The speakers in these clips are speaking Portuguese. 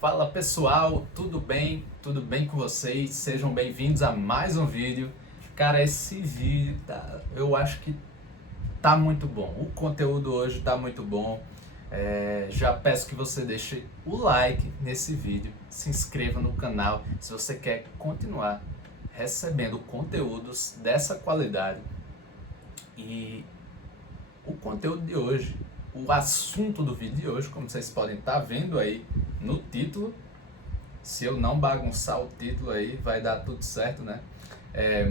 Fala pessoal, tudo bem? Tudo bem com vocês? Sejam bem-vindos a mais um vídeo. Cara, esse vídeo eu acho que tá muito bom. O conteúdo hoje tá muito bom. Já peço que você deixe o like nesse vídeo, se inscreva no canal se você quer continuar recebendo conteúdos dessa qualidade. E o conteúdo de hoje, o assunto do vídeo de hoje, como vocês podem estar vendo aí no título, se eu não bagunçar o título aí, vai dar tudo certo, né?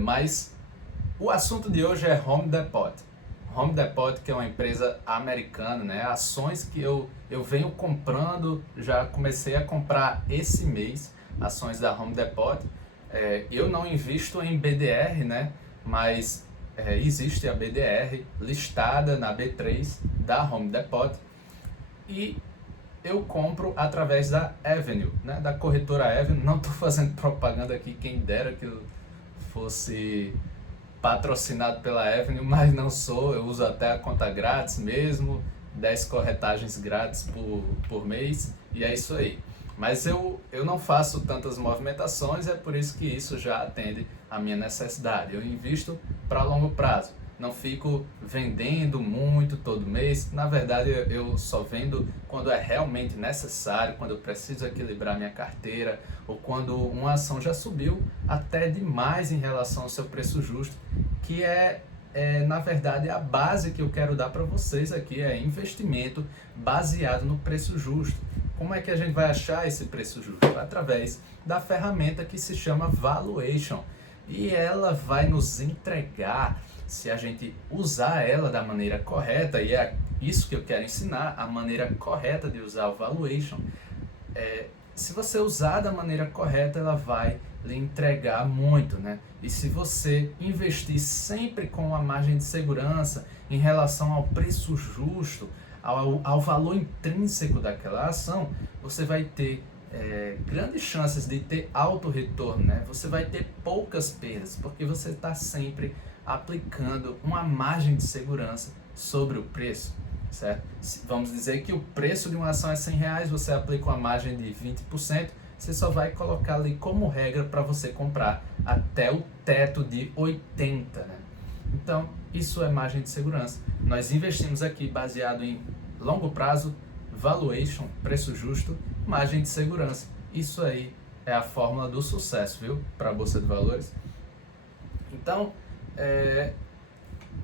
Mas o assunto de hoje é Home Depot. Home Depot, que é uma empresa americana, né? Ações que eu venho comprando, já comecei a comprar esse mês, ações da Home Depot. Eu não invisto em BDR, né? Mas existe a BDR listada na B3 da Home Depot e eu compro através da Avenue, né? Da corretora Avenue. Não estou fazendo propaganda aqui, quem dera que eu fosse patrocinado pela Avenue, mas não sou. Eu uso até a conta grátis mesmo, 10 corretagens grátis por mês, e é isso aí. Mas eu não faço tantas movimentações, é por isso que isso já atende à minha necessidade. Eu invisto para longo prazo, não fico vendendo muito todo mês. Na verdade, eu só vendo quando é realmente necessário, quando eu preciso equilibrar minha carteira, ou quando uma ação já subiu até demais em relação ao seu preço justo, que na verdade, a base que eu quero dar para vocês aqui é investimento baseado no preço justo. Como é que a gente vai achar esse preço justo? Através da ferramenta que se chama Valuation. E ela vai nos entregar, se a gente usar ela da maneira correta, e é isso que eu quero ensinar, a maneira correta de usar o Valuation. Se você usar da maneira correta, ela vai lhe entregar muito, né? E se você investir sempre com uma margem de segurança em relação ao preço justo, ao valor intrínseco daquela ação, você vai ter grandes chances de ter alto retorno, né? Você vai ter poucas perdas, porque você está sempre aplicando uma margem de segurança sobre o preço, certo? Vamos dizer que o preço de uma ação é R$100, você aplica uma margem de 20%, você só vai colocar ali como regra para você comprar até o teto de 80, né? Então, isso é margem de segurança. Nós investimos aqui baseado em longo prazo, valuation, preço justo, margem de segurança. Isso aí é a fórmula do sucesso, viu? Para a Bolsa de Valores. Então,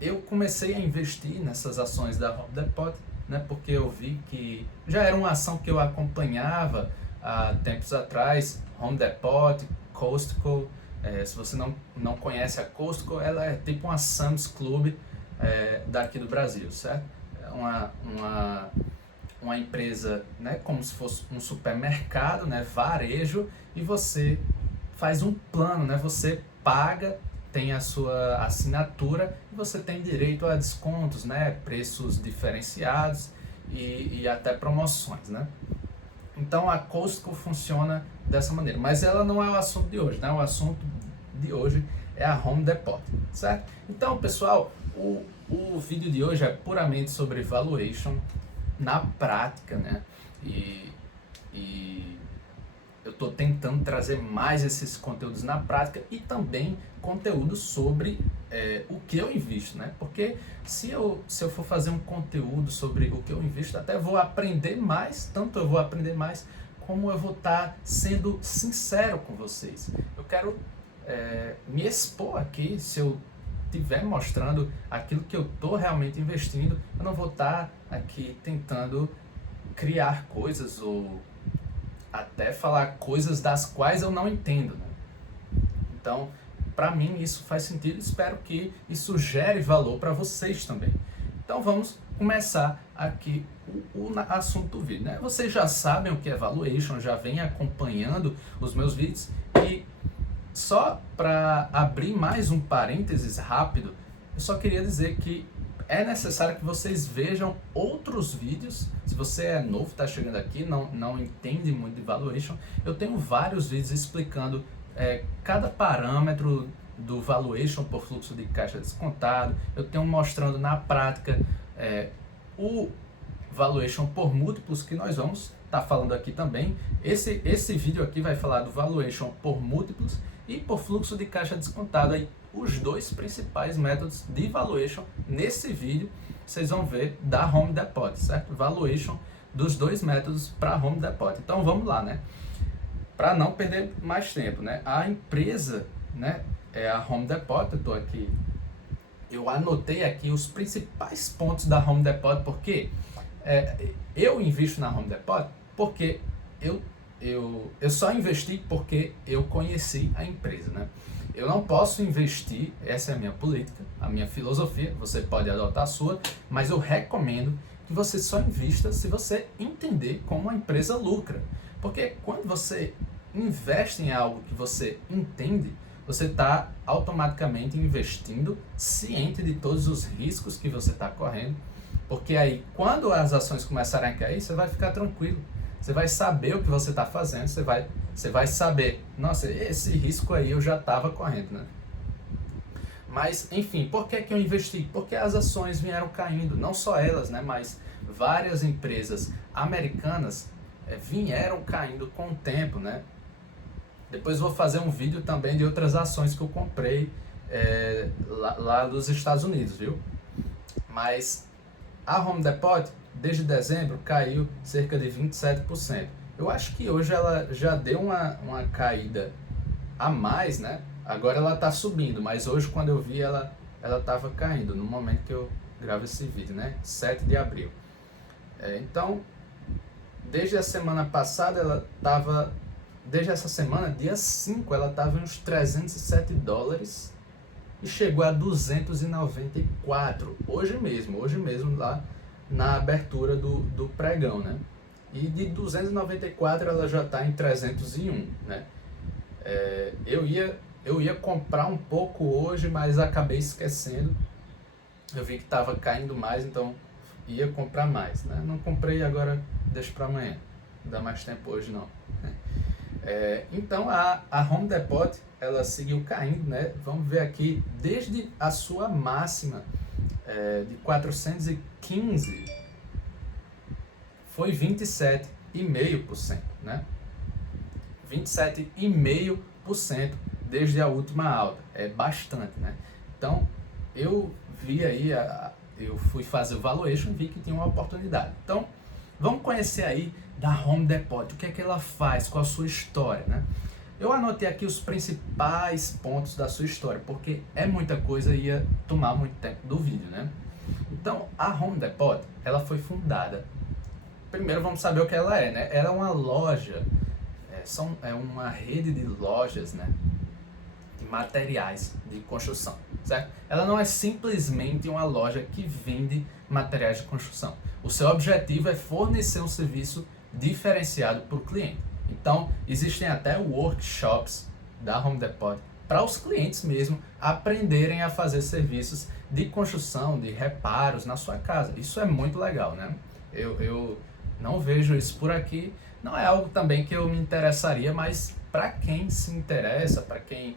eu comecei a investir nessas ações da Home Depot, né? Porque eu vi que já era uma ação que eu acompanhava há tempos atrás, Home Depot, Costco. Se você não conhece a Costco, ela é tipo uma Sam's Club daqui do Brasil, certo? É uma empresa, né, como se fosse um supermercado, né, varejo, e você faz um plano, né, você paga, tem a sua assinatura e você tem direito a descontos, né, preços diferenciados e até promoções, né? Então a Costco funciona dessa maneira, mas ela não é o assunto de hoje, né? O assunto de hoje é a Home Depot, certo? Então, pessoal, o vídeo de hoje é puramente sobre valuation na prática, né? E eu estou tentando trazer mais esses conteúdos na prática e também conteúdo sobre o que eu invisto, né? Porque se eu for fazer um conteúdo sobre o que eu invisto, até vou aprender mais, tanto eu vou aprender mais, como eu vou estar sendo sincero com vocês. Eu quero me expor aqui. Se eu estiver mostrando aquilo que eu estou realmente investindo, eu não vou estar aqui tentando criar coisas ou até falar coisas das quais eu não entendo, né? Então, para mim isso faz sentido, espero que isso gere valor para vocês também. Então vamos começar aqui o assunto do vídeo, né? Vocês já sabem o que é valuation, já vem acompanhando os meus vídeos, e só para abrir mais um parênteses rápido, eu só queria dizer que é necessário que vocês vejam outros vídeos. Se você é novo, está chegando aqui, não entende muito de valuation, eu tenho vários vídeos explicando cada parâmetro do valuation por fluxo de caixa descontado. Eu tenho mostrando na prática o valuation por múltiplos, que nós vamos estar falando aqui também. Esse vídeo aqui vai falar do valuation por múltiplos e por fluxo de caixa descontado. Aí, os dois principais métodos de valuation nesse vídeo, vocês vão ver da Home Depot, certo? Valuation dos dois métodos para Home Depot. Então vamos lá, né? Para não perder mais tempo, né? A empresa, né, é a Home Depot. Eu anotei aqui os principais pontos da Home Depot, porque eu invisto na Home Depot porque eu só investi porque eu conheci a empresa, né? Eu não posso investir, essa é a minha política, a minha filosofia, você pode adotar a sua, mas eu recomendo que você só invista se você entender como a empresa lucra. Porque quando você investe em algo que você entende, você está automaticamente investindo ciente de todos os riscos que você está correndo, porque aí quando as ações começarem a cair, você vai ficar tranquilo, você vai saber o que você está fazendo, você vai saber, nossa, esse risco aí eu já estava correndo, né? Mas, enfim, por que eu investi? Porque as ações vieram caindo, não só elas, né, mas várias empresas americanas vieram caindo com o tempo, né? Depois vou fazer um vídeo também de outras ações que eu comprei lá dos Estados Unidos, viu? Mas a Home Depot, desde dezembro, caiu cerca de 27%. Eu acho que hoje ela já deu uma caída a mais, né? Agora ela está subindo, mas hoje quando eu vi ela estava caindo, no momento que eu gravo esse vídeo, né? 7 de abril. Então, desde a semana passada desde essa semana, dia 5, ela estava em uns $307 e chegou a 294, hoje mesmo, lá na abertura do pregão, né? E de 294 ela já está em 301, né? Eu ia comprar um pouco hoje, mas acabei esquecendo. Eu vi que estava caindo mais, então ia comprar mais, né? Não comprei, agora deixo para amanhã. Não dá mais tempo hoje não. Então a Home Depot, ela seguiu caindo, né? Vamos ver aqui, desde a sua máxima de 415, foi 27,5%, né? 27,5% desde a última alta, é bastante, né? Então eu vi aí, eu fui fazer o valuation e vi que tinha uma oportunidade. Então vamos conhecer aí da Home Depot, o que é que ela faz, qual a sua história, né? Eu anotei aqui os principais pontos da sua história, porque é muita coisa e ia tomar muito tempo do vídeo, né? Então, a Home Depot, ela foi fundada. Primeiro vamos saber o que ela é, né? Ela é uma loja, é uma rede de lojas, né, de materiais de construção, certo? Ela não é simplesmente uma loja que vende materiais de construção. O seu objetivo é fornecer um serviço diferenciado para o cliente. Então, existem até workshops da Home Depot para os clientes mesmo aprenderem a fazer serviços de construção, de reparos na sua casa. Isso é muito legal, né? Eu não vejo isso por aqui. Não é algo também que eu me interessaria, mas para quem se interessa, para quem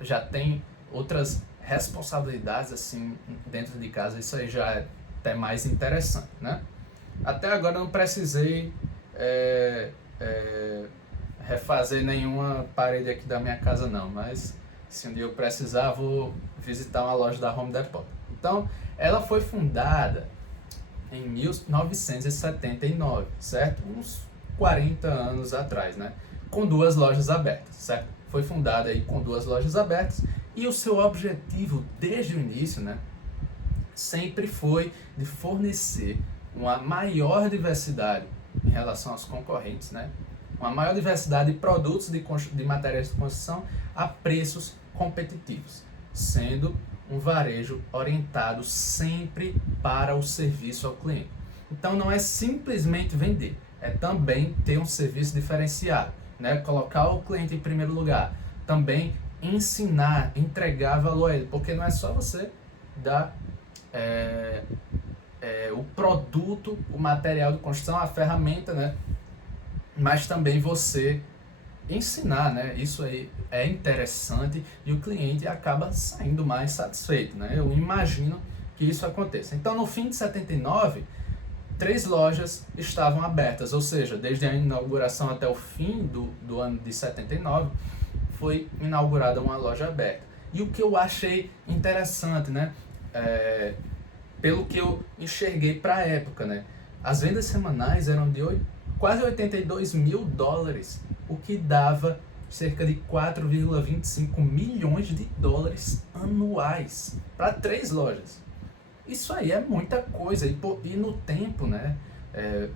já tem outras responsabilidades assim dentro de casa, isso aí já é até mais interessante, né? Até agora eu não precisei refazer nenhuma parede aqui da minha casa não, mas se um dia eu precisar, vou visitar uma loja da Home Depot. Então, ela foi fundada em 1979, certo? Uns 40 anos atrás, né? Com 2 lojas abertas, certo? Foi fundada aí com 2 lojas abertas e o seu objetivo desde o início, né, sempre foi de fornecer uma maior diversidade em relação aos concorrentes, né? Uma maior diversidade de produtos de materiais de construção a preços competitivos, sendo um varejo orientado sempre para o serviço ao cliente. Então não é simplesmente vender, é também ter um serviço diferenciado, né? Colocar o cliente em primeiro lugar, também ensinar, entregar valor a ele, porque não é só você dar o produto, o material de construção, a ferramenta, né? Mas também você ensinar, né? Isso aí é interessante e o cliente acaba saindo mais satisfeito, né? Eu imagino que isso aconteça. Então, no fim de 79, 3 lojas estavam abertas, ou seja, desde a inauguração até o fim do ano de 79, foi inaugurada uma loja aberta. E o que eu achei interessante, né, pelo que eu enxerguei para a época, né, as vendas semanais eram de quase 82 mil dólares, o que dava cerca de 4,25 milhões de dólares anuais para 3 lojas. Isso aí é muita coisa, e no tempo, né,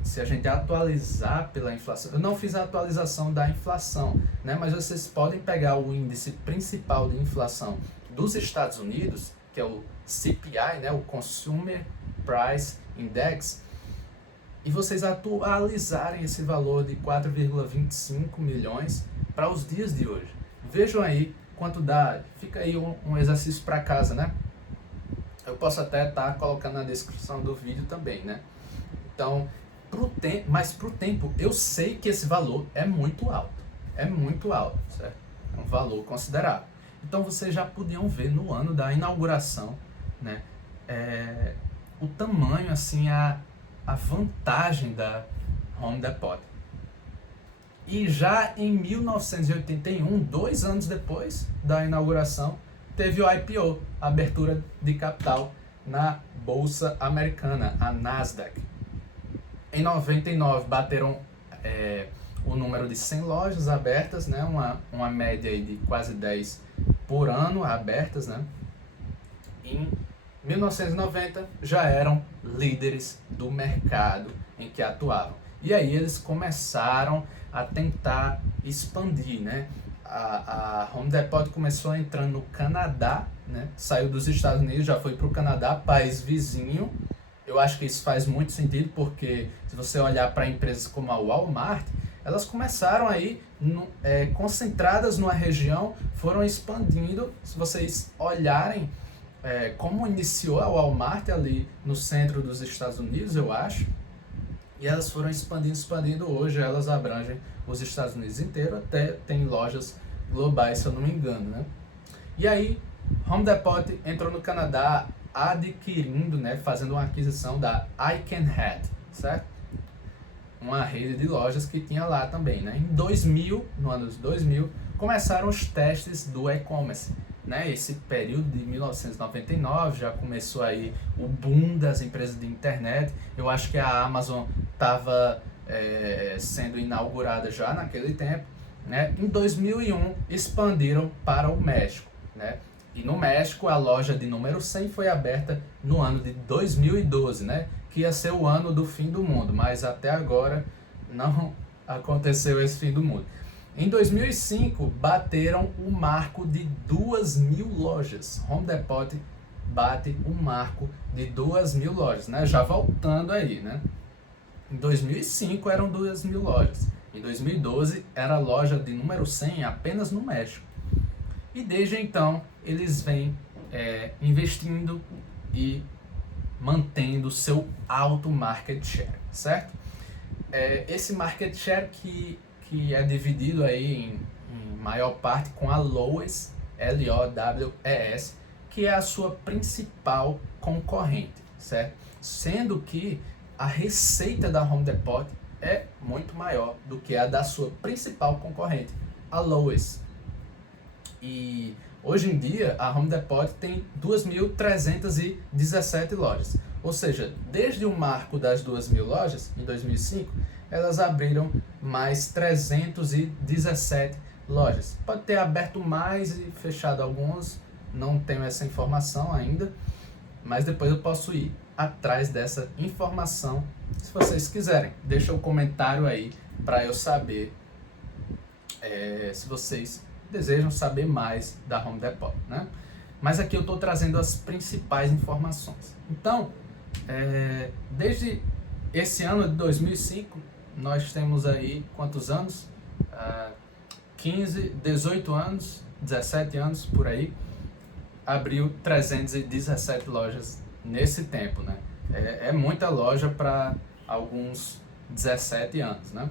se a gente atualizar pela inflação, eu não fiz a atualização da inflação, né, mas vocês podem pegar o índice principal de inflação dos Estados Unidos, que é o CPI, né, o Consumer Price Index, e vocês atualizarem esse valor de 4,25 milhões para os dias de hoje. Vejam aí quanto dá, fica aí um exercício para casa, né? Eu posso até estar colocando na descrição do vídeo também, né? Então, mas pro tempo, eu sei que esse valor é muito alto, certo? É um valor considerável. Então, vocês já podiam ver no ano da inauguração, né? O tamanho, assim, a vantagem da Home Depot. E já em 1981, 2 anos depois da inauguração, teve o IPO, a abertura de capital na Bolsa Americana, a Nasdaq. Em 99 bateram o número de 100 lojas abertas, né? uma média aí de quase 10 por ano abertas, né? Em 1990 já eram líderes do mercado em que atuavam. E aí eles começaram a tentar expandir, né? A Home Depot começou entrando no Canadá, né? Saiu dos Estados Unidos, já foi para o Canadá, país vizinho. Eu acho que isso faz muito sentido, porque se você olhar para empresas como a Walmart, elas começaram aí concentradas numa região, foram expandindo. Se vocês olharem como iniciou a Walmart ali no centro dos Estados Unidos, eu acho, e elas foram expandindo, hoje elas abrangem os Estados Unidos inteiro, até tem lojas globais, se eu não me engano, né? E aí, Home Depot entrou no Canadá adquirindo, né, fazendo uma aquisição da Aikenhead, certo? Uma rede de lojas que tinha lá também, né? Em 2000, no ano de 2000, começaram os testes do e-commerce, né? Esse período de 1999 já começou aí o boom das empresas de internet. Eu acho que a Amazon estava sendo inaugurada já naquele tempo, né? Em 2001 expandiram para o México, né? E no México a loja de número 100 foi aberta no ano de 2012, né? Que ia ser o ano do fim do mundo, mas até agora não aconteceu esse fim do mundo. Em 2005 bateram o marco de 2.000 lojas. Home Depot bate o marco de 2.000 lojas, né? Já voltando aí, né? Em 2005 eram 2.000 lojas. Em 2012 era a loja de número 100 apenas no México. E desde então eles vêm investindo e mantendo seu alto market share, certo? Esse market share que é dividido aí em maior parte com a Lowe's, L-O-W-E-S, que é a sua principal concorrente, certo? Sendo que a receita da Home Depot é muito maior do que a da sua principal concorrente, a Lowe's. E hoje em dia a Home Depot tem 2.317 lojas, ou seja, desde o marco das 2.000 lojas, em 2005, elas abriram mais 317 lojas. Pode ter aberto mais e fechado alguns, não tenho essa informação ainda, mas depois eu posso ir atrás dessa informação, se vocês quiserem. Deixa o comentário aí para eu saber se vocês desejam saber mais da Home Depot, né? Mas aqui eu estou trazendo as principais informações. Então, desde esse ano de 2005, nós temos aí quantos anos? 15, 18 anos, 17 anos por aí, abriu 317 lojas nesse tempo, né? É muita loja para alguns 17 anos, né?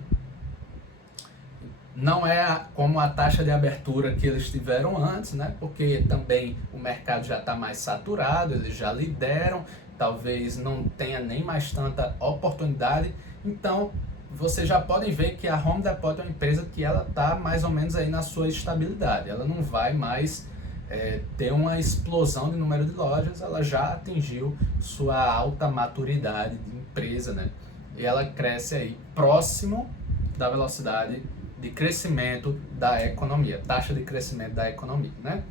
Não é como a taxa de abertura que eles tiveram antes, né? Porque também o mercado já está mais saturado, eles já lideram, talvez não tenha nem mais tanta oportunidade. Então, vocês já podem ver que a Home Depot é uma empresa que ela está mais ou menos aí na sua estabilidade. Ela não vai mais ter uma explosão de número de lojas, ela já atingiu sua alta maturidade de empresa, né? E ela cresce aí próximo da velocidade de crescimento da economia, taxa de crescimento da economia, né?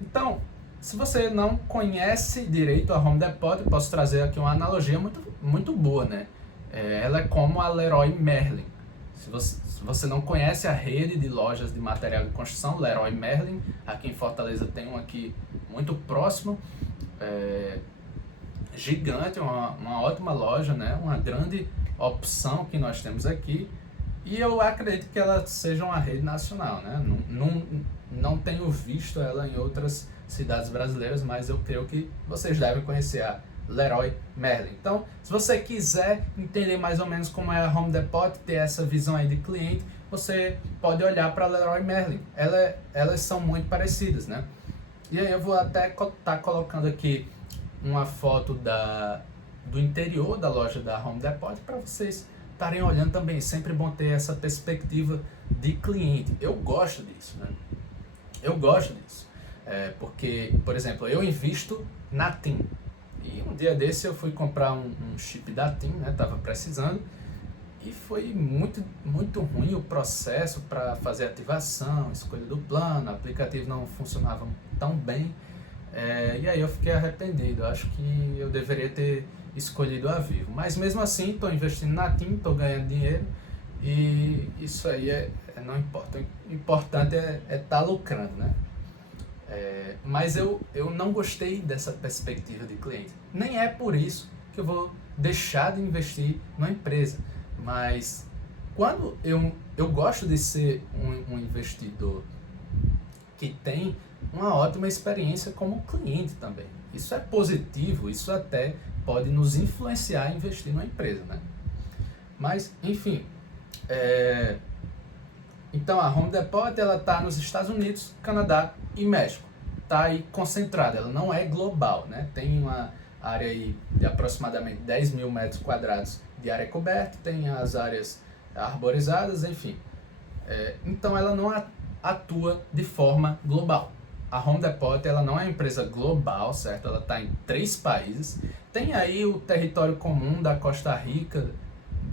Então, se você não conhece direito a Home Depot, eu posso trazer aqui uma analogia muito boa, né? Ela é como a Leroy Merlin. Se você não conhece a rede de lojas de material de construção, Leroy Merlin, aqui em Fortaleza tem um aqui muito próximo, gigante, uma ótima loja, né? Uma grande opção que nós temos aqui, e eu acredito que ela seja uma rede nacional, né? Não tenho visto ela em outras cidades brasileiras, mas eu creio que vocês devem conhecer a Leroy Merlin. Então, se você quiser entender mais ou menos como é a Home Depot, ter essa visão aí de cliente, você pode olhar para a Leroy Merlin. Elas são muito parecidas, né? E aí eu vou até estar colocando aqui uma foto do interior da loja da Home Depot para vocês estarem olhando também. Sempre bom ter essa perspectiva de cliente. Eu gosto disso, né? Eu gosto disso. Porque, por exemplo, eu invisto na TIM. E um dia desse eu fui comprar um chip da TIM, né? Tava precisando. E foi muito ruim o processo para fazer ativação, escolha do plano, o aplicativo não funcionava tão bem. E aí eu fiquei arrependido. Eu acho que eu deveria ter escolhido a Vivo. Mas mesmo assim, estou investindo na TIM, estou ganhando dinheiro. E isso aí não importa. O importante é estar lucrando, né? Mas eu não gostei dessa perspectiva de cliente. Nem é por isso que eu vou deixar de investir numa empresa. Mas quando eu gosto de ser um investidor que tem uma ótima experiência como cliente também. Isso é positivo, isso até pode nos influenciar a investir numa empresa, né? Mas, enfim, então a Home Depot ela está nos Estados Unidos, Canadá e México. Está aí concentrada, ela não é global, né? Tem uma área aí de aproximadamente 10 mil metros quadrados de área coberta, tem as áreas arborizadas, enfim. Então ela não atua de forma global. A Home Depot ela não é uma empresa global, certo? Ela está em 3 países. Tem aí o território comum da Costa Rica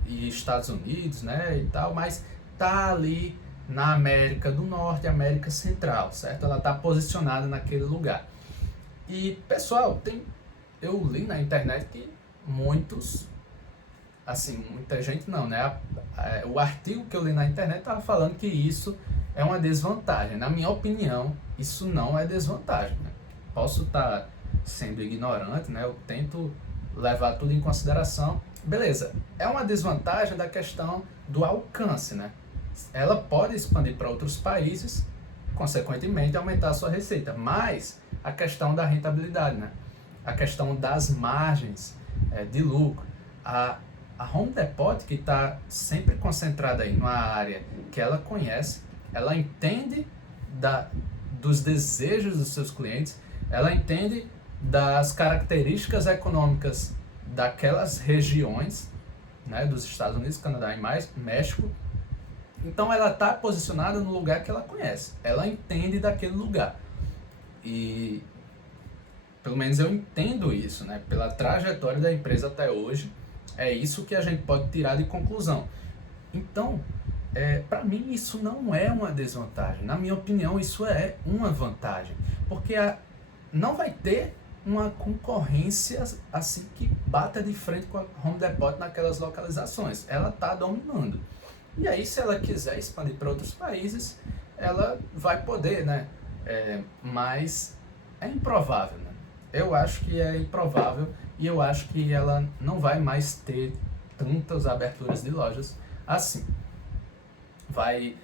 e Estados Unidos, né, e tal, mas tá ali na América do Norte, América Central, certo? Ela está posicionada naquele lugar. E, pessoal, eu li na internet que muita gente não, né? O artigo que eu li na internet estava falando que isso é uma desvantagem. Na minha opinião, isso não é desvantagem, né? Posso estar sendo ignorante, né? Eu tento levar tudo em consideração. Beleza, é uma desvantagem da questão do alcance, né? Ela pode expandir para outros países, consequentemente aumentar a sua receita, mas a questão da rentabilidade, né? A questão das margens de lucro. A Home Depot, que está sempre concentrada aí numa área que ela conhece, ela entende dos desejos dos seus clientes, ela entende das características econômicas daquelas regiões, né, dos Estados Unidos, Canadá e mais, México. Então ela está posicionada no lugar que ela conhece, ela entende daquele lugar. E pelo menos eu entendo isso, né, pela trajetória da empresa até hoje, é isso que a gente pode tirar de conclusão. Então, para mim isso não é uma desvantagem, na minha opinião isso é uma vantagem, porque não vai ter uma concorrência assim que bata de frente com a Home Depot naquelas localizações. Ela está dominando. E aí, se ela quiser expandir para outros países, ela vai poder, né? Mas é improvável, né? Eu acho que é improvável e eu acho que ela não vai mais ter tantas aberturas de lojas assim. Vai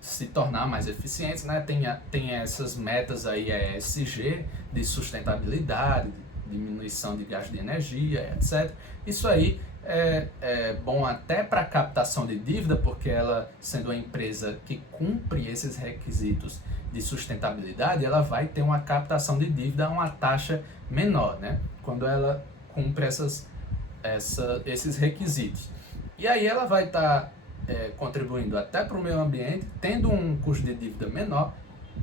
se tornar mais eficientes, né? Tem essas metas aí, ESG, de sustentabilidade, diminuição de gasto de energia, etc. Isso aí é bom até para captação de dívida, porque ela, sendo uma empresa que cumpre esses requisitos de sustentabilidade, ela vai ter uma captação de dívida a uma taxa menor, né? Quando ela cumpre esses requisitos. E aí ela vai estar contribuindo até para o meio ambiente, tendo um custo de dívida menor,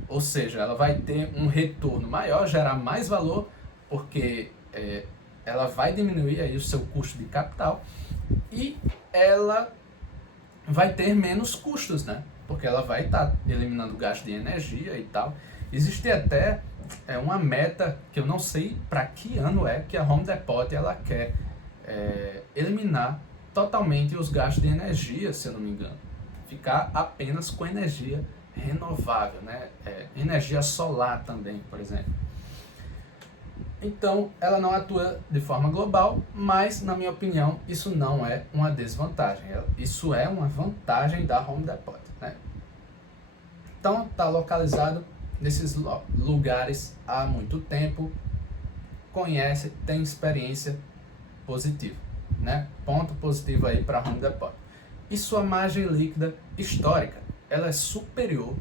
ou seja, ela vai ter um retorno maior, gerar mais valor, porque ela vai diminuir aí o seu custo de capital e ela vai ter menos custos, né? Porque ela vai estar eliminando gasto de energia e tal. Existe até uma meta que eu não sei para que ano que a Home Depot ela quer eliminar totalmente os gastos de energia, se eu não me engano. Ficar apenas com energia renovável, né? Energia solar também, por exemplo. Então, ela não atua de forma global, mas, na minha opinião, isso não é uma desvantagem. Isso é uma vantagem da Home Depot, né? Então, está localizado nesses lugares há muito tempo, conhece, tem experiência positiva, né? Ponto positivo aí para a Home Depot. E sua margem líquida histórica, ela é superior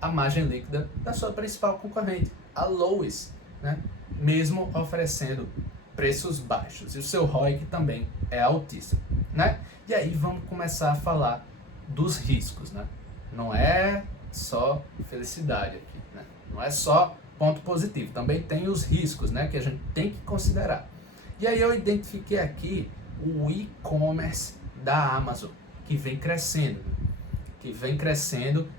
à margem líquida da sua principal concorrente, a Lowe's, né? Mesmo oferecendo preços baixos. E o seu ROIC também é altíssimo, né? E aí vamos começar a falar dos riscos, né? Não é só felicidade aqui, né? Não é só ponto positivo, também tem os riscos, né, que a gente tem que considerar. E aí eu identifiquei aqui o e-commerce da Amazon, que vem crescendo,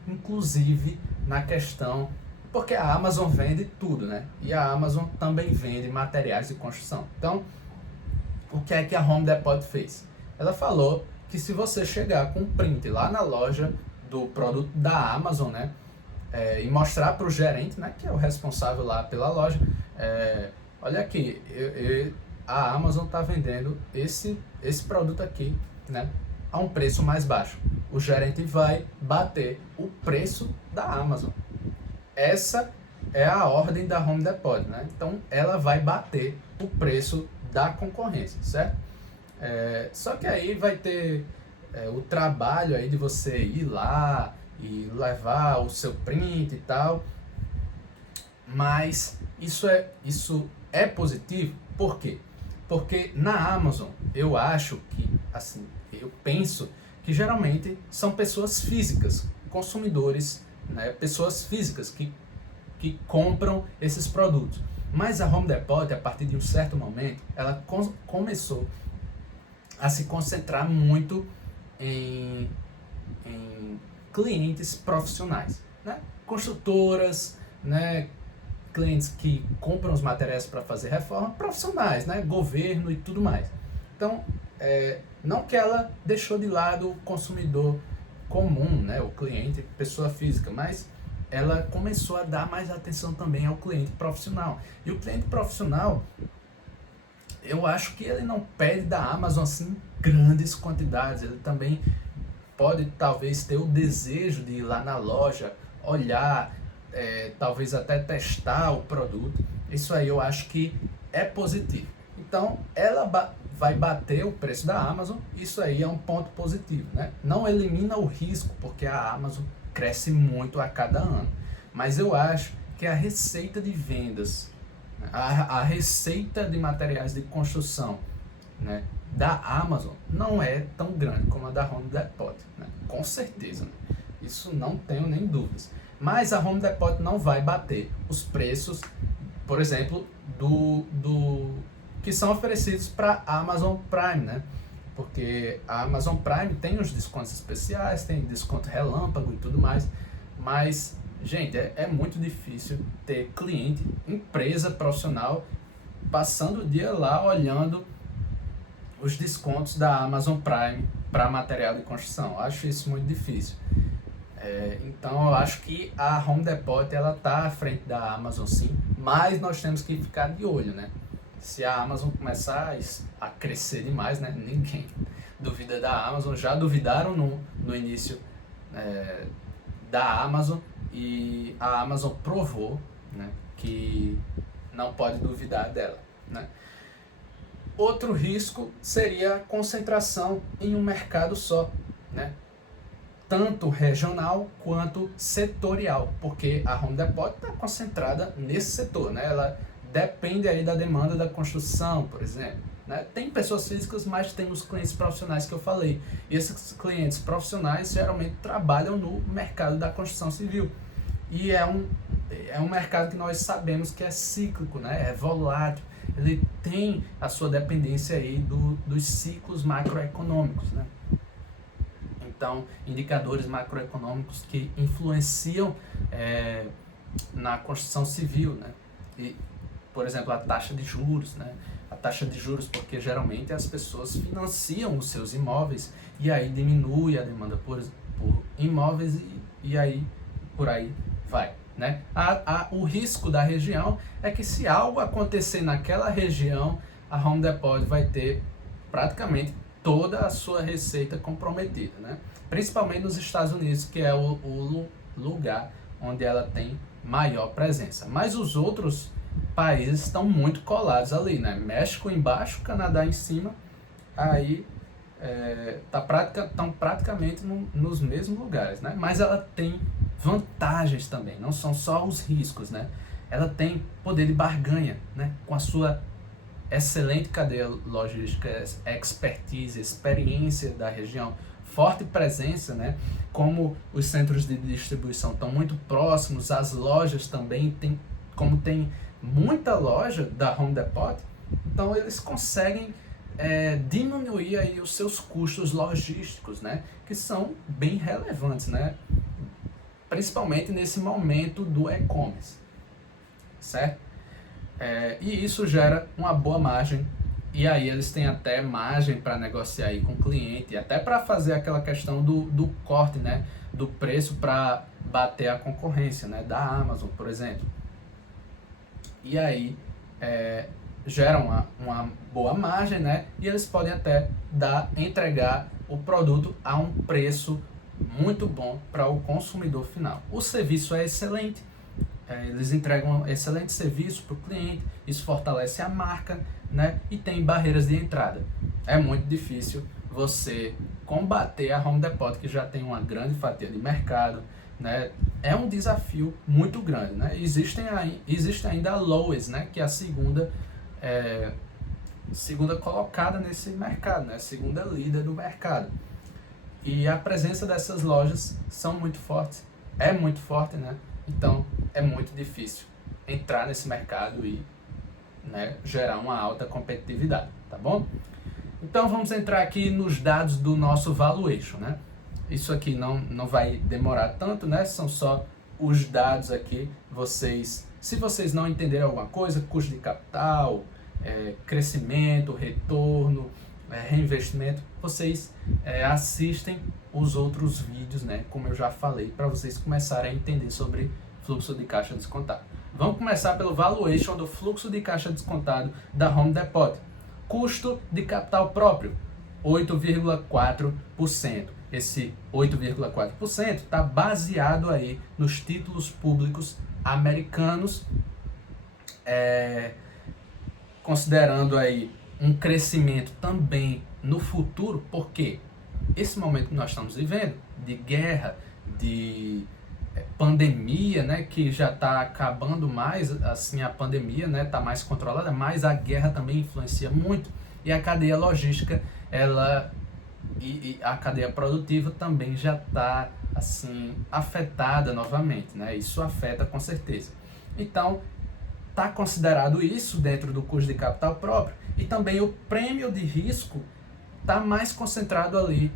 inclusive na questão, porque a Amazon vende tudo, né? E a Amazon também vende materiais de construção. Então, o que é que a Home Depot fez? Ela falou que se você chegar com um print lá na loja do produto da Amazon, né, e mostrar para o gerente, né, que é o responsável lá pela loja, olha aqui, a Amazon está vendendo esse produto aqui, né, a um preço mais baixo. O gerente vai bater o preço da Amazon. Essa é a ordem da Home Depot, né? Então ela vai bater o preço da concorrência, certo? Só que aí vai ter o trabalho aí de você ir lá e levar o seu print e tal, mas isso é positivo. Por quê? Porque na Amazon eu acho que, assim, eu penso que geralmente são pessoas físicas, consumidores, né, pessoas físicas que compram esses produtos. Mas a Home Depot, a partir de um certo momento, ela começou a se concentrar muito em clientes profissionais, né? Construtoras, né? Clientes que compram os materiais para fazer reforma, profissionais, né? Governo e tudo mais. Então, não que ela deixou de lado o consumidor comum, né? O cliente, pessoa física, mas ela começou a dar mais atenção também ao cliente profissional. E o cliente profissional, eu acho que ele não pede da Amazon assim grandes quantidades, ele também pode talvez ter o desejo de ir lá na loja, olhar, talvez até testar o produto. Isso aí eu acho que é positivo. Então ela vai bater o preço da Amazon, isso aí é um ponto positivo, né? Não elimina o risco, porque a Amazon cresce muito a cada ano. Mas eu acho que a receita de vendas, a receita de materiais de construção, né, da Amazon não é tão grande como a da Home Depot, né? Com certeza, né? Isso não tenho nem dúvidas. Mas a Home Depot não vai bater os preços, por exemplo, que são oferecidos para a Amazon Prime, né? Porque a Amazon Prime tem os descontos especiais, tem desconto relâmpago e tudo mais, mas, gente, é muito difícil ter cliente, empresa profissional, passando o dia lá olhando os descontos da Amazon Prime para material de construção. Eu acho isso muito difícil. Então eu acho que a Home Depot ela está à frente da Amazon, sim, mas nós temos que ficar de olho, né? Se a Amazon começar a crescer demais, né? Ninguém duvida da Amazon. Já duvidaram no início da Amazon, e a Amazon provou, né, que não pode duvidar dela, né? Outro risco seria a concentração em um mercado só, né? Tanto regional quanto setorial, porque a Home Depot está concentrada nesse setor, né? Ela depende aí da demanda da construção, por exemplo. Né? Tem pessoas físicas, mas tem os clientes profissionais que eu falei. E esses clientes profissionais geralmente trabalham no mercado da construção civil. E é um mercado que nós sabemos que é cíclico, né? É volátil. Ele tem a sua dependência aí dos ciclos macroeconômicos, né? Então, indicadores macroeconômicos que influenciam na construção civil, né? E, por exemplo, a taxa de juros, né? A taxa de juros, porque geralmente as pessoas financiam os seus imóveis e aí diminui a demanda por imóveis e aí por aí vai, né? O risco da região é que se algo acontecer naquela região, a Home Depot vai ter praticamente toda a sua receita comprometida, né? Principalmente nos Estados Unidos, que é o lugar onde ela tem maior presença. Mas os outros países estão muito colados ali, né? México embaixo, Canadá em cima, aí estão praticamente nos mesmos lugares, né? Mas ela tem vantagens também, não são só os riscos, né? Ela tem poder de barganha, né? Com a sua excelente cadeia logística, expertise, experiência da região, forte presença, né? Como os centros de distribuição estão muito próximos, as lojas também como tem muita loja da Home Depot, então eles conseguem diminuir aí os seus custos logísticos, né? Que são bem relevantes, né? Principalmente nesse momento do e-commerce, certo? E isso gera uma boa margem, e aí eles têm até margem para negociar aí com o cliente, até para fazer aquela questão do corte, né, do preço para bater a concorrência, né, da Amazon, por exemplo. E aí gera uma boa margem, né, e eles podem até entregar o produto a um preço muito bom para o consumidor final. O serviço é excelente. Eles entregam um excelente serviço para o cliente, isso fortalece a marca, né? E tem barreiras de entrada. É muito difícil você combater a Home Depot, que já tem uma grande fatia de mercado, né? É um desafio muito grande, né? Existe ainda a Lowe's, né? Que é a segunda colocada nesse mercado, né? Segunda líder do mercado. E a presença dessas lojas são muito fortes, é muito forte, né? Então é muito difícil entrar nesse mercado e, né, gerar uma alta competitividade, tá bom? Então vamos entrar aqui nos dados do nosso valuation, né? Isso aqui não vai demorar tanto, né? São só os dados aqui. Se vocês não entenderem alguma coisa, custo de capital, crescimento, retorno, reinvestimento, vocês assistem os outros vídeos, né, como eu já falei, para vocês começarem a entender sobre fluxo de caixa descontado. Vamos começar pelo valuation do fluxo de caixa descontado da Home Depot. Custo de capital próprio, 8,4%. Esse 8,4% está baseado aí nos títulos públicos americanos, considerando aí um crescimento também no futuro, porque esse momento que nós estamos vivendo, de guerra, de pandemia, né, que já está acabando mais, assim, a pandemia, né, está mais controlada, mas a guerra também influencia muito, e a cadeia logística, e a cadeia produtiva também já está, assim, afetada novamente, né, isso afeta com certeza. Então, está considerado isso dentro do custo de capital próprio, e também o prêmio de risco está mais concentrado ali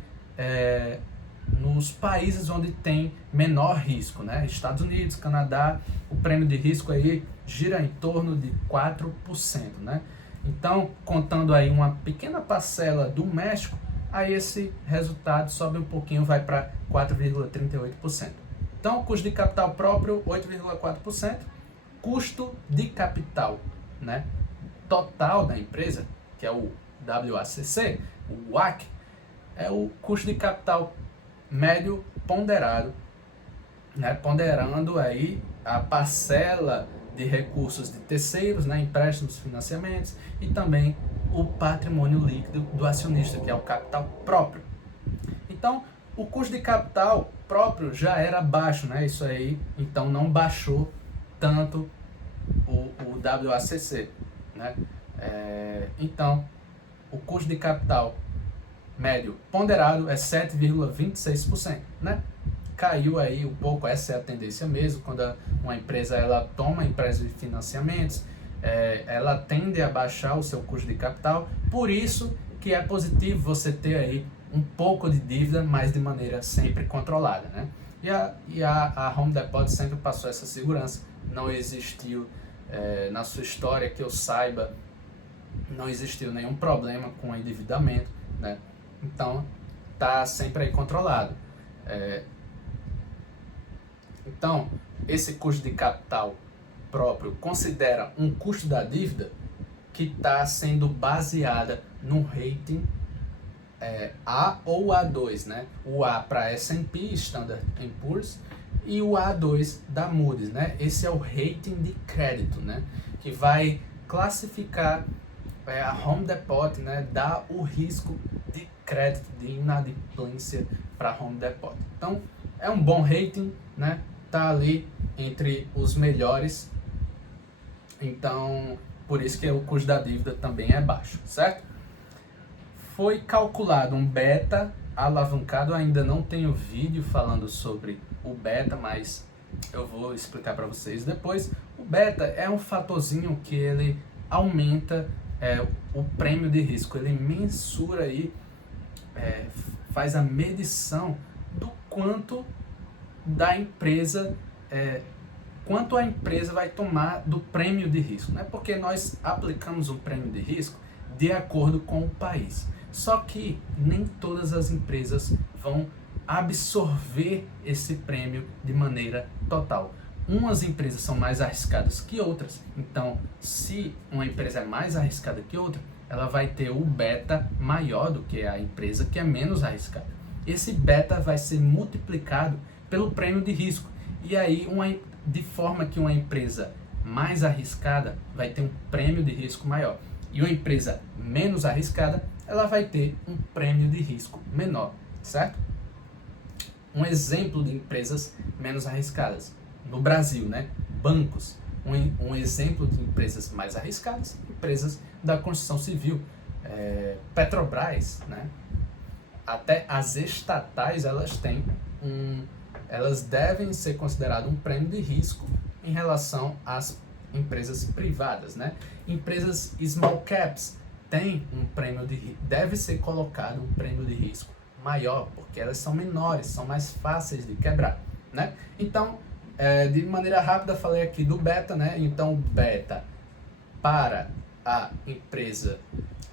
nos países onde tem menor risco, né? Estados Unidos, Canadá, o prêmio de risco aí gira em torno de 4%, né? Então, contando aí uma pequena parcela do México, aí esse resultado sobe um pouquinho, vai para 4,38%. Então, custo de capital próprio, 8,4%. Custo de capital, né, total da empresa, que é o WACC, o WACC, é o custo de capital médio ponderado, né, ponderando aí a parcela de recursos de terceiros, né, empréstimos, financiamentos, e também o patrimônio líquido do acionista, que é o capital próprio. Então, o custo de capital próprio já era baixo, né? Isso aí, então não baixou tanto o WACC, né? Então, o custo de capital médio ponderado é 7,26%, né? Caiu aí um pouco, essa é a tendência mesmo, quando uma empresa ela toma empréstimo de financiamentos, ela tende a baixar o seu custo de capital, por isso que é positivo você ter aí um pouco de dívida, mas de maneira sempre controlada, né? E a Home Depot sempre passou essa segurança, não existiu, na sua história que eu saiba, não existiu nenhum problema com o endividamento, né? Então, tá sempre aí controlado. Então, esse custo de capital próprio considera um custo da dívida que está sendo baseada no rating A ou A2, né? O A para S&P, Standard & Poor's, e o A2 da Moody's, né? Esse é o rating de crédito, né? Que vai classificar a Home Depot, né? Dar o risco de crédito, de inadimplência para a Home Depot. Então, é um bom rating, né? Tá ali entre os melhores. Então, por isso que o custo da dívida também é baixo, certo? Foi calculado um beta alavancado, ainda não tenho vídeo falando sobre o beta, mas eu vou explicar para vocês depois. O beta é um fatorzinho que ele aumenta o prêmio de risco, ele mensura aí, faz a medição do quanto da empresa, quanto a empresa vai tomar do prêmio de risco, né? Porque nós aplicamos um prêmio de risco de acordo com o país. Só que nem todas as empresas vão absorver esse prêmio de maneira total. Umas empresas são mais arriscadas que outras, então se uma empresa é mais arriscada que outra, ela vai ter o beta maior do que a empresa que é menos arriscada. Esse beta vai ser multiplicado pelo prêmio de risco, e aí de forma que uma empresa mais arriscada vai ter um prêmio de risco maior, e uma empresa menos arriscada, ela vai ter um prêmio de risco menor, certo? Um exemplo de empresas menos arriscadas no Brasil, né? Bancos. Um exemplo de empresas mais arriscadas, empresas da construção civil, Petrobras, né? Até as estatais, elas devem ser consideradas um prêmio de risco em relação às empresas privadas, né? Empresas small caps têm um prêmio deve ser colocado um prêmio de risco maior, porque elas são menores, são mais fáceis de quebrar, né? Então, de maneira rápida, falei aqui do beta, né? Então, beta para a empresa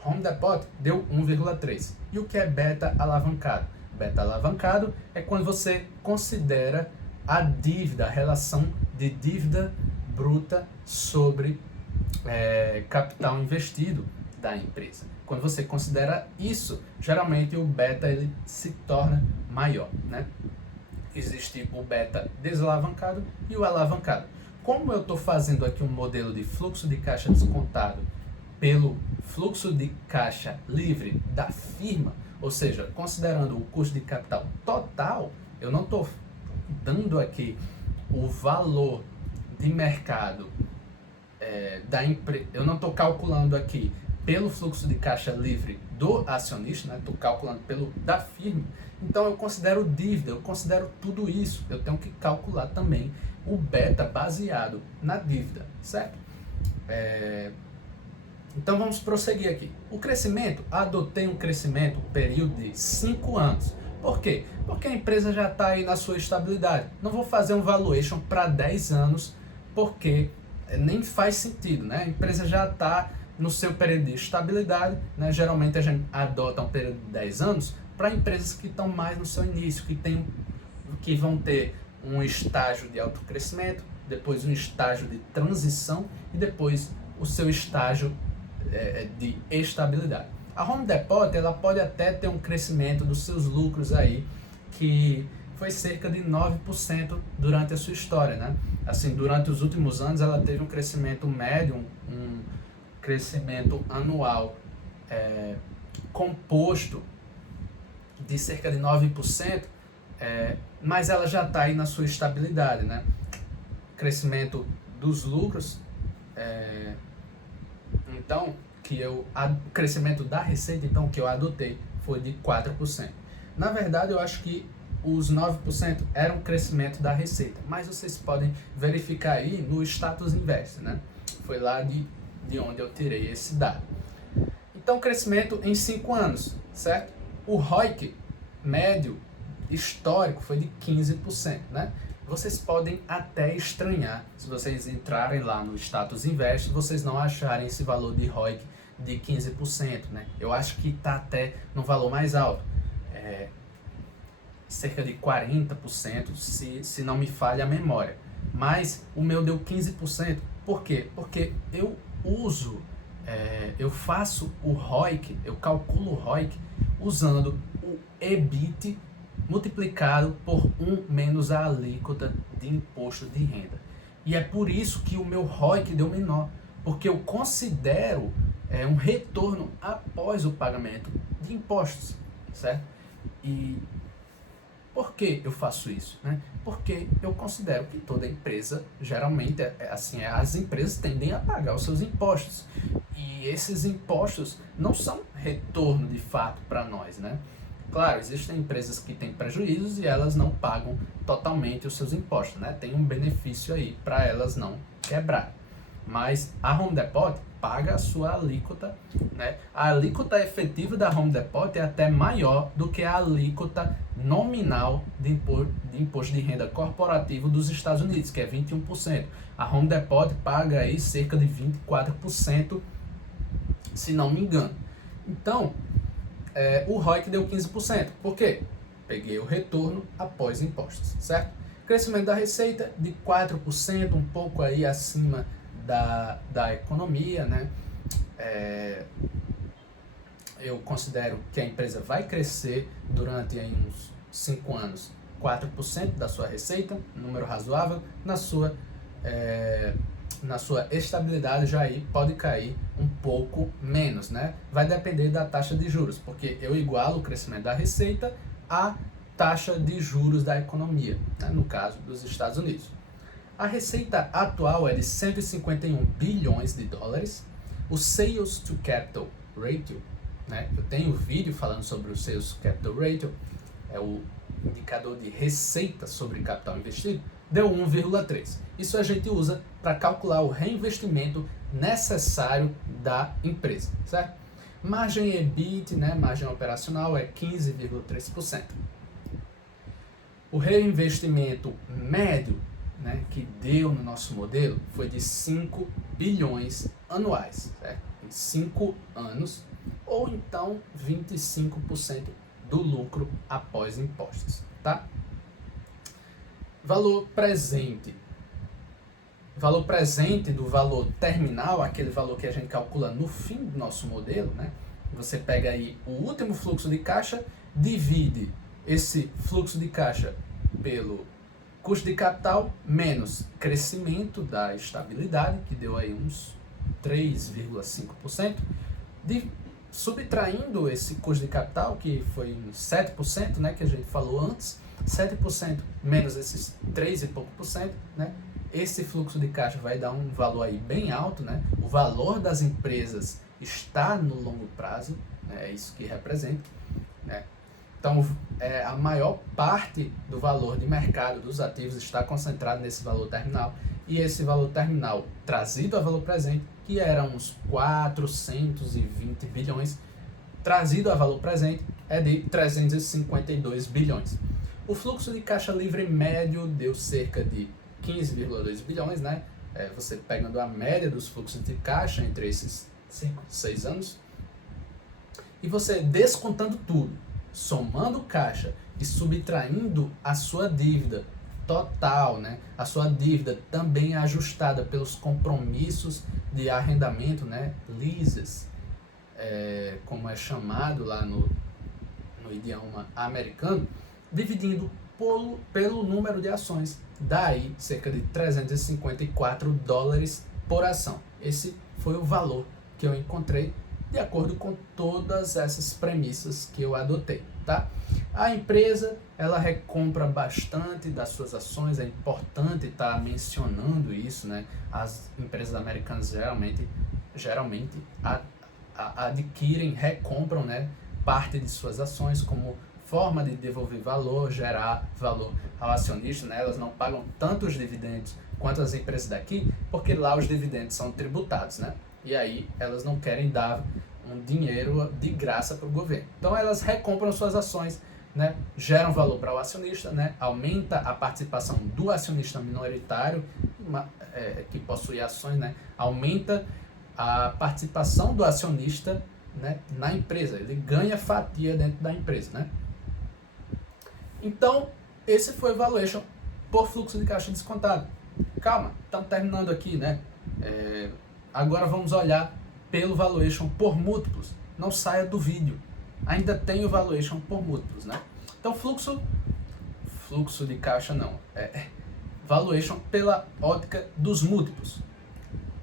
Home Depot deu 1,3. E o que é beta alavancado? Beta alavancado é quando você considera a dívida, a relação de dívida bruta sobre capital investido da empresa. Quando você considera isso, geralmente o beta ele se torna maior, né? Existe o beta desalavancado e o alavancado. Como eu estou fazendo aqui um modelo de fluxo de caixa descontado pelo fluxo de caixa livre da firma, ou seja, considerando o custo de capital total, eu não estou dando aqui o valor de mercado da empresa, eu não estou calculando aqui pelo fluxo de caixa livre do acionista, né? Estou calculando pelo da firma. Então eu considero dívida, eu considero tudo isso. Eu tenho que calcular também o beta baseado na dívida, certo? Então vamos prosseguir aqui. O crescimento, adotei um crescimento, período de 5 anos. Por quê? Porque a empresa já está aí na sua estabilidade. Não vou fazer um valuation para 10 anos, porque nem faz sentido, né? A empresa já está no seu período de estabilidade, né? Geralmente a gente adota um período de 10 anos para empresas que estão mais no seu início, que vão ter um estágio de alto crescimento, depois um estágio de transição e depois o seu estágio de estabilidade. A Home Depot ela pode até ter um crescimento dos seus lucros aí que foi cerca de 9% durante a sua história, né? Assim, durante os últimos anos ela teve um crescimento médio, um crescimento anual composto de cerca de 9%, mas ela já está aí na sua estabilidade, né? Crescimento dos lucros, então, o crescimento da receita, então, que eu adotei foi de 4%. Na verdade, eu acho que os 9% era um crescimento da receita, mas vocês podem verificar aí no status inverso, né? Foi lá de onde eu tirei esse dado. Então, crescimento em 5 anos, certo? O ROIC médio histórico foi de 15%, né? Vocês podem até estranhar, se vocês entrarem lá no status inverso, vocês não acharem esse valor de ROIC de 15%, né? Eu acho que está até no valor mais alto, cerca de 40%, se não me falha a memória. Mas o meu deu 15%. Por quê? Porque eu faço o ROIC, eu calculo o ROIC usando o EBIT multiplicado por 1 menos a alíquota de imposto de renda. E é por isso que o meu ROIC deu menor, porque eu considero um retorno após o pagamento de impostos, certo? E por que eu faço isso, né? Porque eu considero que toda empresa, geralmente, as empresas tendem a pagar os seus impostos. E esses impostos não são retorno de fato para nós, né? Claro, existem empresas que têm prejuízos e elas não pagam totalmente os seus impostos, né? Tem um benefício aí para elas não quebrar. Mas a Home Depot paga a sua alíquota, né? A alíquota efetiva da Home Depot é até maior do que a alíquota nominal de imposto de renda corporativo dos Estados Unidos, que é 21%. A Home Depot paga aí cerca de 24%, se não me engano. Então, o ROIC deu 15%. Por quê? Peguei o retorno após impostos, certo? Crescimento da receita de 4%, um pouco aí acima da economia, né? Eu considero que a empresa vai crescer durante aí uns 5 anos 4% da sua receita, número razoável. Na sua estabilidade já aí pode cair um pouco menos, né? Vai depender da taxa de juros, porque eu igualo o crescimento da receita à taxa de juros da economia, né? No caso dos Estados Unidos. A receita atual é de 151 bilhões de dólares. O Sales to Capital Ratio, né? Eu tenho um vídeo falando sobre o Sales to Capital Ratio, é o indicador de receita sobre capital investido, deu 1,3. Isso a gente usa para calcular o reinvestimento necessário da empresa, certo? Margem EBIT, né, margem operacional, é 15,3%. O reinvestimento médio, né, que deu no nosso modelo foi de 5 bilhões anuais, certo? Em 5 anos, ou então 25% do lucro após impostos, tá? Valor presente. Valor presente do valor terminal, aquele valor que a gente calcula no fim do nosso modelo, né? Você pega aí o último fluxo de caixa, divide esse fluxo de caixa pelo custo de capital menos crescimento da estabilidade, que deu aí uns 3,5%, subtraindo esse custo de capital, que foi uns 7%, né, que a gente falou antes, 7% menos esses 3 e pouco por cento, né? Esse fluxo de caixa vai dar um valor aí bem alto, né? O valor das empresas está no longo prazo, né? É isso que representa, né? Então, a maior parte do valor de mercado dos ativos está concentrado nesse valor terminal, e esse valor terminal trazido a valor presente, que era uns 420 bilhões, trazido a valor presente é de 352 bilhões. O fluxo de caixa livre médio deu cerca de 15,2 bilhões, né? Você pegando a média dos fluxos de caixa entre esses 5, 6 anos, e você descontando tudo, somando caixa e subtraindo a sua dívida total, né? A sua dívida também ajustada pelos compromissos de arrendamento, né? Leases, como é chamado lá no idioma americano, dividindo pelo número de ações, daí cerca de 354 dólares por ação. Esse foi o valor que eu encontrei de acordo com todas essas premissas que eu adotei, tá? A empresa, ela recompra bastante das suas ações, é importante estar mencionando isso, né? As empresas americanas geralmente adquirem, recompram, né, parte de suas ações como forma de devolver valor, gerar valor ao acionista, né? Elas não pagam tantos dividendos quanto as empresas daqui, porque lá os dividendos são tributados, né? E aí elas não querem dar um dinheiro de graça para o governo. Então elas recompram suas ações, né? Geram valor para o acionista, né? Aumenta a participação do acionista minoritário que possui ações, né? Aumenta a participação do acionista, né, na empresa. Ele ganha fatia dentro da empresa, né? Então, esse foi o valuation por fluxo de caixa descontado. Calma, estamos terminando aqui, né? Agora vamos olhar pelo valuation por múltiplos. Não saia do vídeo. Ainda tem o valuation por múltiplos, né? Então, fluxo de caixa não. Valuation pela ótica dos múltiplos.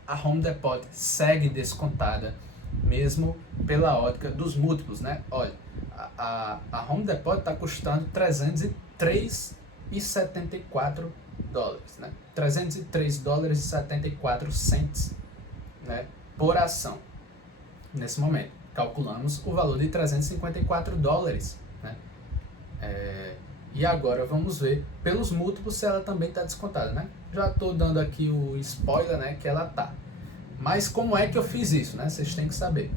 A Home Depot segue descontada mesmo pela ótica dos múltiplos, né? Olha, a Home Depot está custando 303,74 dólares, né? 303 dólares e 74 cents, né, por ação. Nesse momento, calculamos o valor de 354 dólares, né? E agora vamos ver pelos múltiplos se ela também está descontada, né? Já estou dando aqui o spoiler, né, que ela tá. Mas como é que eu fiz isso, né? Vocês têm que saber.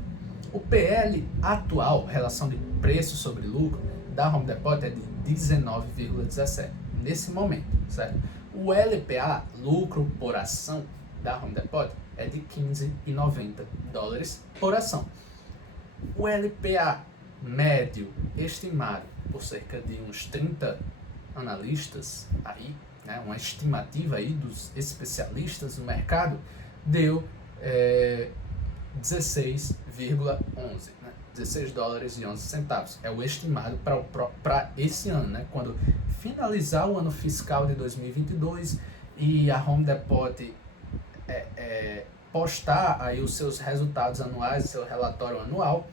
O PL atual, relação de preço sobre lucro, da Home Depot é de 19,17 nesse momento, certo? O LPA, lucro por ação, da Home Depot é de 15,90 dólares por ação. O LPA médio estimado por cerca de uns 30 analistas aí, né, uma estimativa aí dos especialistas do mercado, deu 16,11, né? 16 dólares e 11 centavos. É o estimado para esse ano, né? Quando finalizar o ano fiscal de 2022 e a Home Depot postar aí os seus resultados anuais, seu relatório anual,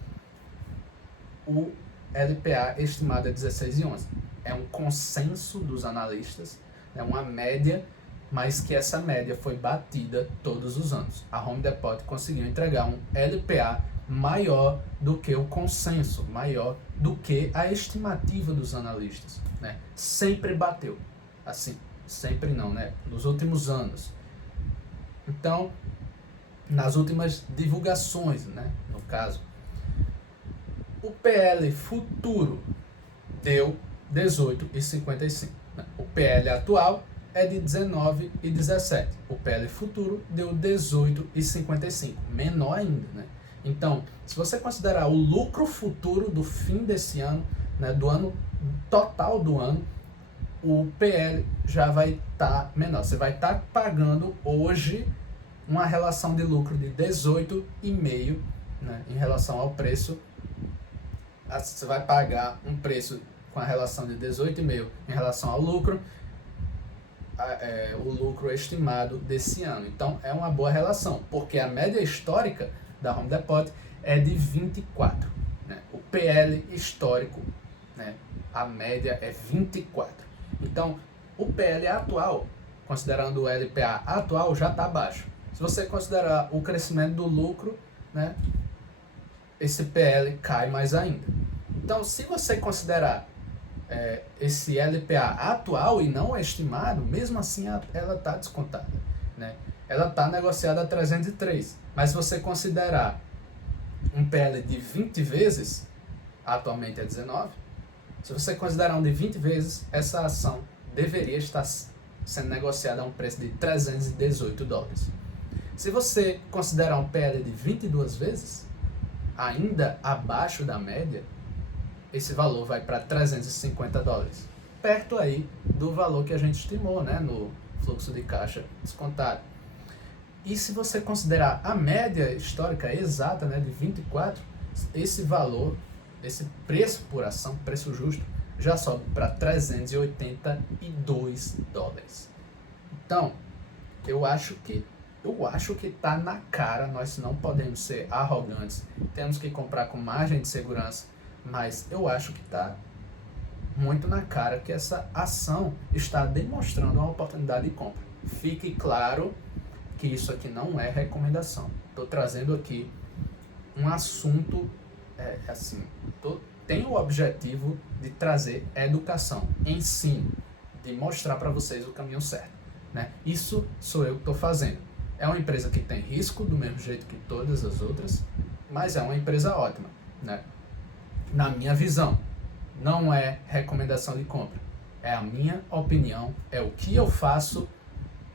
o LPA estimado é 16,11. É um consenso dos analistas, é uma média, mas que essa média foi batida todos os anos. A Home Depot conseguiu entregar um LPA maior do que o consenso, maior do que a estimativa dos analistas, né? Sempre bateu, assim, sempre não, né? Nos últimos anos. Então, nas últimas divulgações, né, no caso, o PL futuro deu 18,55. Né? O PL atual é de 19,17. O PL futuro deu 18,55. Menor ainda, né? Então, se você considerar o lucro futuro do fim desse ano, né, do ano total do ano, o PL já vai estar menor. Você vai estar pagando hoje uma relação de lucro de 18,5, né, em relação ao preço. Você vai pagar um preço com a relação de 18,5 em relação ao lucro, o lucro estimado desse ano. Então é uma boa relação, porque a média histórica da Home Depot é de 24. Né? O PL histórico, né, a média é 24. Então o PL atual, considerando o LPA atual, já está baixo. Se você considerar o crescimento do lucro, né, esse PL cai mais ainda. Então, se você considerar esse LPA atual e não estimado, mesmo assim ela está descontada, né? Ela está negociada a 303, mas se você considerar um PL de 20 vezes, atualmente é 19, se você considerar um de 20 vezes, essa ação deveria estar sendo negociada a um preço de 318 dólares. Se você considerar um PL de 22 vezes, ainda abaixo da média, esse valor vai para 350 dólares. Perto aí do valor que a gente estimou, né, no fluxo de caixa descontado. E se você considerar a média histórica exata, né, de 24, esse valor, esse preço por ação, preço justo, já sobe para 382 dólares. Então, eu acho que Eu acho que está na cara, nós não podemos ser arrogantes, temos que comprar com margem de segurança, mas eu acho que está muito na cara que essa ação está demonstrando uma oportunidade de compra. Fique claro que isso aqui não é recomendação. Estou trazendo aqui um assunto, tenho o objetivo de trazer educação, ensino, de mostrar para vocês o caminho certo. Né? Isso sou eu que estou fazendo. É uma empresa que tem risco, do mesmo jeito que todas as outras, mas é uma empresa ótima. Né? Na minha visão, não é recomendação de compra. É a minha opinião, é o que eu faço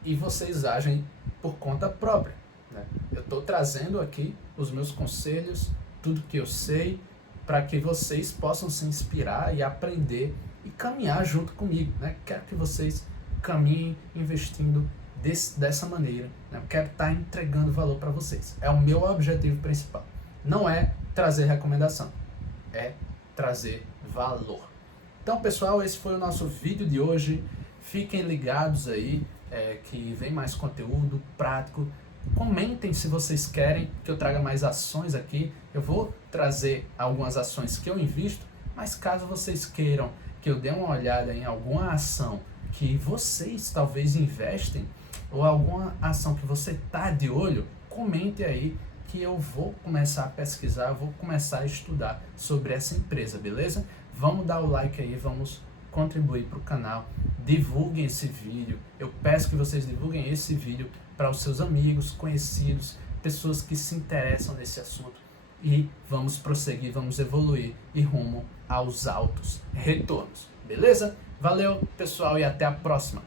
e vocês agem por conta própria. Né? Eu estou trazendo aqui os meus conselhos, tudo que eu sei, para que vocês possam se inspirar e aprender e caminhar junto comigo. Né? Quero que vocês caminhem investindo dessa maneira. Né? Quero estar entregando valor para vocês. É o meu objetivo principal. Não é trazer recomendação, é trazer valor. Então, pessoal, esse foi o nosso vídeo de hoje. Fiquem ligados aí, que vem mais conteúdo prático. Comentem se vocês querem que eu traga mais ações aqui. Eu vou trazer algumas ações que eu invisto, mas caso vocês queiram que eu dê uma olhada em alguma ação que vocês talvez investem, ou alguma ação que você está de olho, comente aí que eu vou começar a pesquisar, vou começar a estudar sobre essa empresa, beleza? Vamos dar o like aí, vamos contribuir para o canal, divulguem esse vídeo, eu peço que vocês divulguem esse vídeo para os seus amigos, conhecidos, pessoas que se interessam nesse assunto e vamos prosseguir, vamos evoluir e rumo aos altos retornos, beleza? Valeu, pessoal, e até a próxima!